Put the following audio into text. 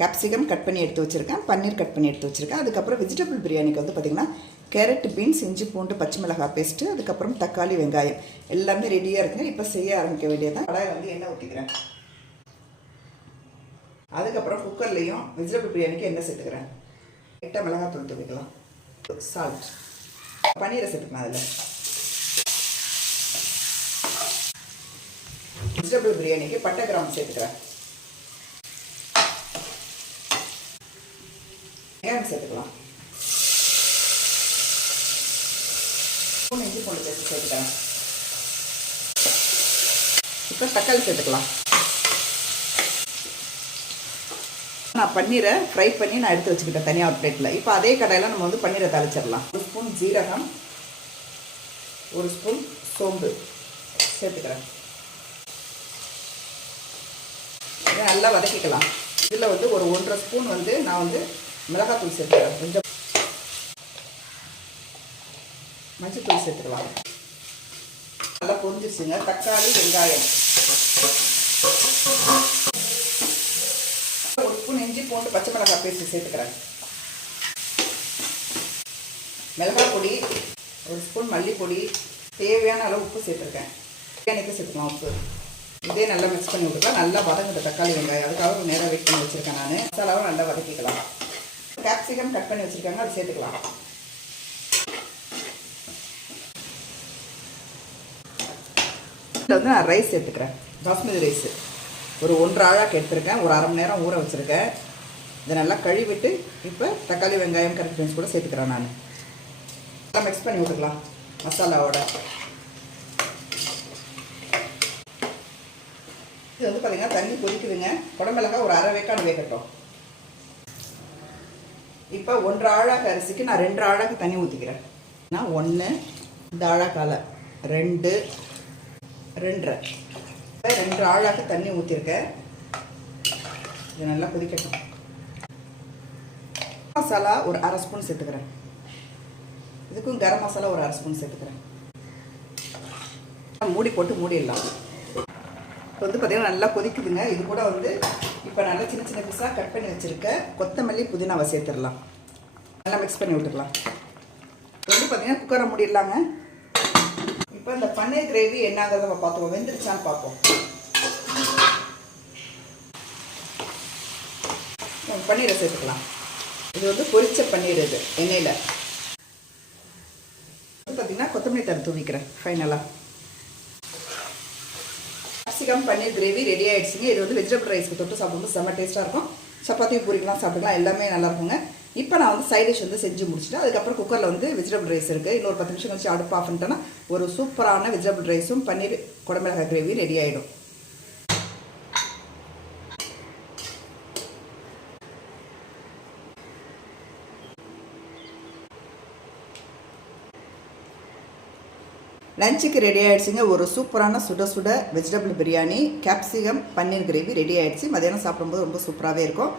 Capsicum cut பண்ணி எடுத்து வச்சுருக்கேன், பன்னீர் கட் பண்ணி எடுத்து வச்சுருக்கேன். அதுக்கப்புறம் வெஜிடபிள் பிரியாணிக்கு வந்து பார்த்திங்கன்னா கேரட், பீன்ஸ், இஞ்சி பூண்டு, பச்சை மிளகாய் பேஸ்ட்டு, அதுக்கப்புறம் தக்காளி, வெங்காயம் எல்லாமே ரெடியாக இருக்குங்க. இப்போ செய்ய ஆரம்பிக்க வேண்டியதான். கடாயில் வந்து எண்ணெய் ஊற்றிக்கிறேன். அதுக்கப்புறம் குக்கர்லேயும் வெஜிடபிள் பிரியாணிக்கு எண்ணெய் சேர்த்துக்கிறேன். லைட்டாக மிளகாத்தூள் தூவிக்கலாம், சால்ட், பன்னீரை சேர்த்துக்கலாம். அதில் வெஜிடபிள் பிரியாணிக்கு பட்டை கிராம்பு சேர்த்துக்கிறேன். வெங்காயம் சேர்த்துக்கலாம். இஞ்சி பூண்டு பேஸ்ட் சேர்த்துக்கிறேன். இப்போ தக்காளி சேர்த்துக்கலாம். நான் பன்னீரை ஃப்ரை பண்ணி நான் எடுத்து வச்சுக்கிட்டேன் தனியாக ஒரு பிளேட்டில். இப்போ அதே கடாயில் நம்ம வந்து பன்னீரை தாளிச்சிடலாம். 1 ஸ்பூன் ஜீரகம், 1 ஸ்பூன் சோம்பு சேர்த்துக்கிறேன். இதை நல்லா வதக்கிக்கலாம். இதில் வந்து ஒரு 1.5 ஸ்பூன் வந்து நான் வந்து மிளகாத்தூள் சேர்த்துக்கிறேன். கொஞ்சம் மஞ்சத்தூள் சேர்த்துக்கலாம். நல்லா பொரிஞ்சிச்சுங்க. தக்காளி, வெங்காயம், 1 ஸ்பூன் இஞ்சி பூண்டு, பச்சை மிளகாய் பேஸ்ட் சேர்த்துக்கிறேன். மிளகாய் பொடி, 1 ஸ்பூன் மல்லிப்பொடி, தேவையான அளவு உப்பு சேர்த்துருக்கேன். பிரியாணிக்கு சேர்த்துக்கலாம் உப்பு. இதே நல்லா மிக்ஸ் பண்ணி விட்டுக்கலாம். நல்லா வதங்குது தக்காளி, வெங்காயம். அதுக்காக ஒரு நேரம் வெயிட் பண்ணி வச்சுருக்கேன். நான் மசாலாவும் நல்லா வதக்கிக்கலாம். கேப்சிகம் கட் பண்ணி வச்சுருக்காங்க, அது சேர்த்துக்கலாம். இதில் வந்து நான் ரைஸ் சேர்த்துக்கிறேன். பாஸ்மதி ரைஸு ஒரு 1.5 ஆழாக்கு எடுத்துருக்கேன். ஒரு அரை மணி நேரம் ஊற வச்சுருக்கேன். இதை நல்லா கழுவிட்டு இப்போ தக்காளி, வெங்காயம், கரெக்ட் பீன்ஸ் கூட சேர்த்துக்கிறேன். நான் நல்லா மிக்ஸ் பண்ணி விட்டுக்கலாம் மசாலாவோட. இது வந்து பார்த்திங்கன்னா தண்ணி கொதிக்குதுங்க. குடமிளகாய் ஒரு அரை வேக்காடு வேகட்டும். இப்போ 1.5 ஆழாக்கு அரிசிக்கு நான் 2 ஆழாக்கு தண்ணி ஊற்றிக்கிறேன். நான் 1, இந்த ஆழாக்கால 2, 2.5, 2 ஆழாக்கு தண்ணி ஊற்றிருக்கேன். இது நல்லா கொதிக்கட்டும். மசாலா ஒரு அரை ஸ்பூன் சேர்த்துக்கிறேன். இதுக்கும் கரம் மசாலா ஒரு அரை ஸ்பூன் சேர்த்துக்கிறேன். மூடி போட்டு மூடிடலாம். இப்போ வந்து பார்த்திங்கன்னா நல்லா கொதிக்குதுங்க. இது கூட வந்து இப்போ நல்லா சின்ன சின்ன பீஸாக கட் பண்ணி வச்சுருக்கேன் கொத்தமல்லி, புதினாவை சேர்த்துடலாம். நல்லா மிக்ஸ் பண்ணி விட்டுக்கலாம். வந்து பார்த்திங்கன்னா குக்கரை மூடிடலாங்க. இப்போ இந்த பன்னீர் கிரேவி என்னங்கிறத நம்ம பார்த்துவோம், வெந்துருச்சான்னு பார்ப்போம். பன்னீரை சேர்த்துக்கலாம். இது வந்து பொரிச்ச பன்னீர். இது எண்ணெயில் வந்து பார்த்திங்கன்னா கொத்தமல்லி தழை தூவிக்கிறேன் ஃபைனலாக. கேப்சிகம் பன்னீர் கிரேவி ரெடி ஆகிடுச்சிங்க. இது வந்து வெஜிடபிள் ரைஸ்க்கு தொட்டு சாப்பிடும்போது செம்ம டேஸ்ட்டாக இருக்கும். சப்பாத்தி, பூரிக்கெலாம் சாப்பிட்டுக்கலாம், எல்லாமே நல்லாயிருக்குங்க. இப்போ நான் வந்து சைட் டிஷ் வந்து செஞ்சு முடிச்சுட்டேன். அதுக்கப்புறம் குக்கரில் வந்து வெஜிடபிள் ரைஸ் இருக்குது. இன்னொரு 10 நிமிஷம் கழிச்சு அடுப்பு ஆஃப் பண்ணிட்டேன்னா ஒரு சூப்பரான வெஜிடபிள் ரைஸும் பன்னீர் குடமிளகாய் கிரேவி ரெடி ஆகிடும். லஞ்சுக்கு ரெடி ஆகிடுச்சிங்க. ஒரு சூப்பரான சுட சுட வெஜிடபிள் பிரியாணி, கேப்சிகம் பன்னீர் கிரேவி ரெடி ஆகிடுச்சு. மதியானம் சாப்பிடும்போது ரொம்ப சூப்பராகவே இருக்கும்.